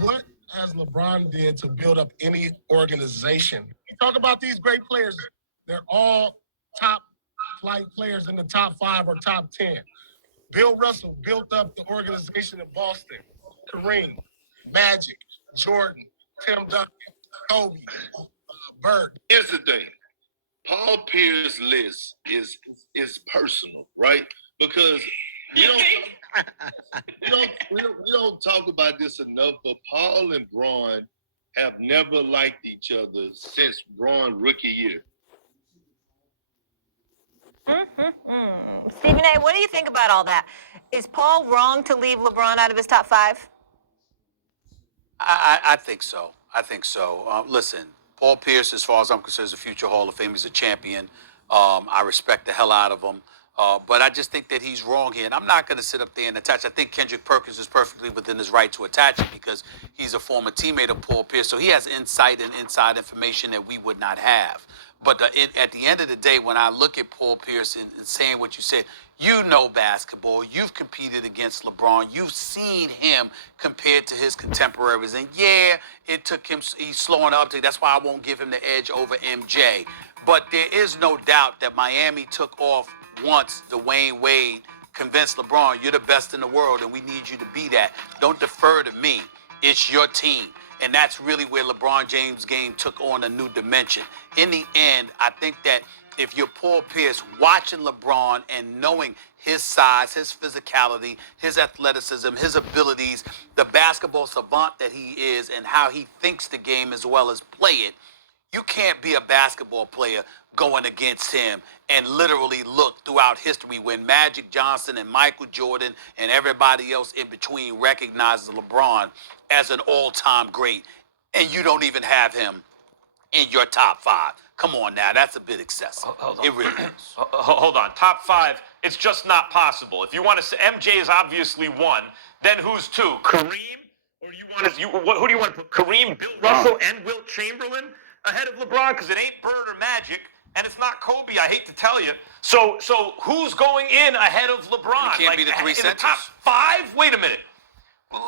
What has LeBron did to build up any organization? You talk about these great players, they're all top flight players in the top 5 or top 10. Bill Russell built up the organization in Boston. Kareem, Magic, Jordan, Tim Duncan, Kobe, Bird. Here's the thing. Paul Pierce's list is personal, right? Because we don't talk about this enough, but Paul and Bron have never liked each other since Bron rookie year. Stephen A., what do you think about all that? Is Paul wrong to leave LeBron out of his top 5? I think so. I think so. Listen, Paul Pierce, as far as I'm concerned, is a future Hall of Fame. He's a champion. I respect the hell out of him. But I just think that he's wrong here. And I'm not going to sit up there and attach. I think Kendrick Perkins is perfectly within his right to attach it because he's a former teammate of Paul Pierce. So he has insight and inside information that we would not have. But at the end of the day, when I look at Paul Pierce and saying what you said, you know basketball. You've competed against LeBron. You've seen him compared to his contemporaries. And yeah, it took him, he's slowing up. That's why I won't give him the edge over MJ. But there is no doubt that Miami took off once Dwayne Wade convinced LeBron, you're the best in the world and we need you to be that. Don't defer to me. It's your team. And that's really where LeBron James' game took on a new dimension. In the end, I think that if you're Paul Pierce, watching LeBron and knowing his size, his physicality, his athleticism, his abilities, the basketball savant that he is, and how he thinks the game as well as play it, you can't be a basketball player going against him and literally look throughout history when Magic Johnson and Michael Jordan and everybody else in between recognizes LeBron as an all-time great, and you don't even have him in your top 5. Come on now, that's a bit excessive. It really is. Hold on, top 5, it's just not possible. If you want to say MJ is obviously 1, then who's 2? Kareem? Or who do you want to put? Kareem, Bill Russell, and Wilt Chamberlain ahead of LeBron? Because it ain't Bird or Magic, and it's not Kobe, I hate to tell you. So who's going in ahead of LeBron? You can't be the three in centers. the top 5? Wait a minute.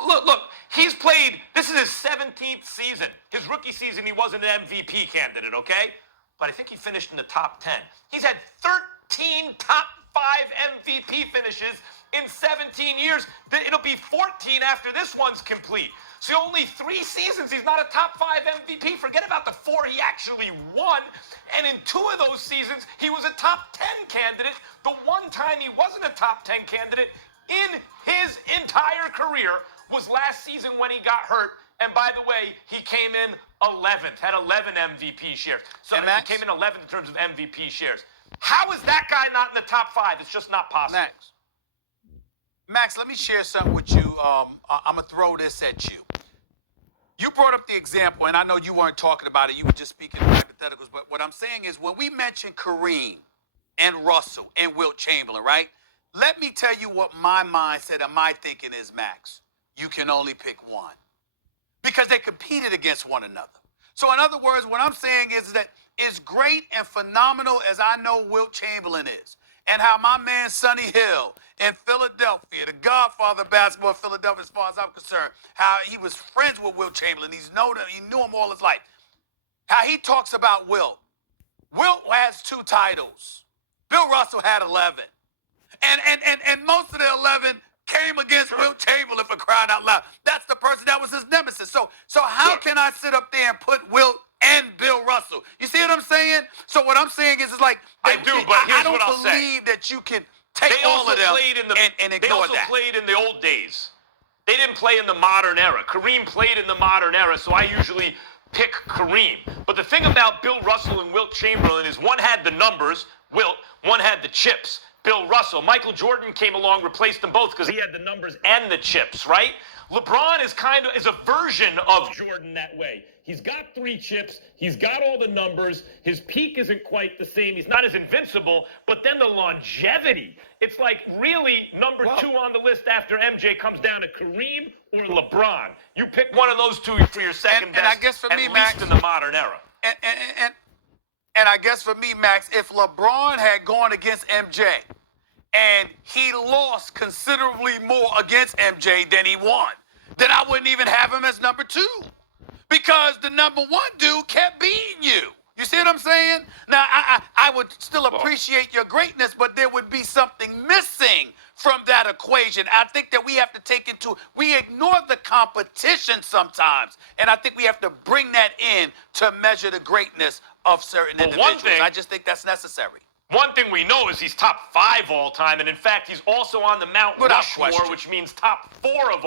Look, he's played, this is his 17th season. His rookie season, he wasn't an MVP candidate, okay? But I think he finished in the top 10. He's had 13 top 5 MVP finishes in 17 years. It'll be 14 after this one's complete. So only 3 seasons he's not a top 5 MVP. Forget about the 4 he actually won. And in 2 of those seasons, he was a top 10 candidate. The one time he wasn't a top 10 candidate in his entire career was last season when he got hurt. And by the way, he came in 11th, had 11 MVP shares. So he came in 11th in terms of MVP shares. How is that guy not in the top 5? It's just not possible. Max, let me share something with you. I'm going to throw this at you. You brought up the example, and I know you weren't talking about it. You were just speaking in hypotheticals. But what I'm saying is when we mention Kareem and Russell and Wilt Chamberlain, right? Let me tell you what my mindset and my thinking is, Max. You can only pick one. Because they competed against one another. So in other words, what I'm saying is that as great and phenomenal as I know Wilt Chamberlain is, and how my man Sonny Hill in Philadelphia, the godfather of basketball in Philadelphia as far as I'm concerned, how he was friends with Wilt Chamberlain, he knew him all his life. How he talks about Wilt. Wilt has 2 titles. Bill Russell had 11. And most of the 11 came against Wilt Chamberlain, for crying out loud. That's the person that was his nemesis. So how can I sit up there and put Wilt and Bill Russell? You see what I'm saying? So what I'm saying is like I do, but here's I don't what I'll say. believe that you can take all of them and ignore that. They also played in the old days. They didn't play in the modern era. Kareem played in the modern era, so I usually pick Kareem. But the thing about Bill Russell and Wilt Chamberlain is one had the numbers, Wilt, one had the chips. Bill Russell. Michael Jordan came along, replaced them both because he had the numbers and the chips, right? LeBron is a version of Jordan that way. He's got 3 chips. He's got all the numbers. His peak isn't quite the same. He's not as invincible, but then the longevity. It's like really number 2 on the list after MJ comes down to Kareem or LeBron. You pick one of those 2 for your second best, and I guess for me, at Max, least in the modern era. And I guess for me, Max, if LeBron had gone against MJ and he lost considerably more against MJ than he won, then I wouldn't even have him as number 2 because the number 1 dude kept beating you. You see what I'm saying? Now, I would still appreciate your greatness, but there would be something missing from that equation. I think that we have to we ignore the competition sometimes, and I think we have to bring that in to measure the greatness of certain individuals. I just think that's necessary. One thing we know is he's top 5 all time, and in fact, he's also on the Mount Without Rushmore, question. which means top 4 of